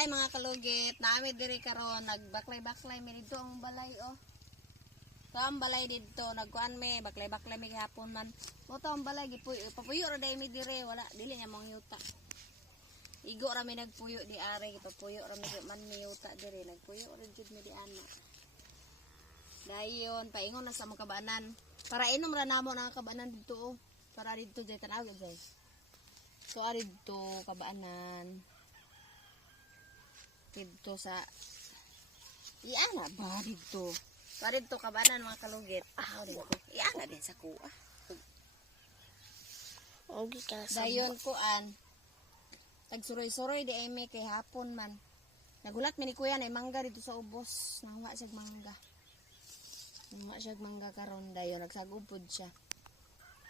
Ay mga kalugit, naami diri karon nagbaklay-baklay mi dito ang balay oh. So ang balay dito nagkuan mi baklay-baklay mi gihapon man. Mo to ang balay gipuy papuyo ra dai mi dire wala dili nya mong yuta. Igo ra mi nagpuyo di are gipapuyo ra mi man mi yuta dire nagpuyo ra jud mi di ana. Dayon paingon na sa mga kabanan. Para inom ra namo na kabanan dito oh. Para dito jay tanaw jay. So ari dito kabaanan dito sa iana ba dito? Ba dito kabanan mga kalugit. Ah dito iana din sa kuha. Ogi ka sa dayon kuan tagsuroy-suroy di ay may kay hapon man. Nagulat mi ni kuya na mangga dito sa ubos. Nangwa siya mangga. Nangwa siya mangga karon dayon. Nagsagupod siya.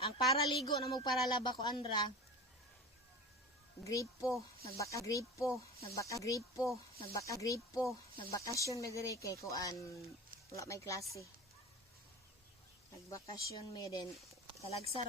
Ang paraligo na mo para laba ko andra gripo, nagbaka gripo, nagbaka gripo, nagbaka gripo, nagbakasyon mi diri kay kuan wala may klase. Nagbakasyon mi din talagsar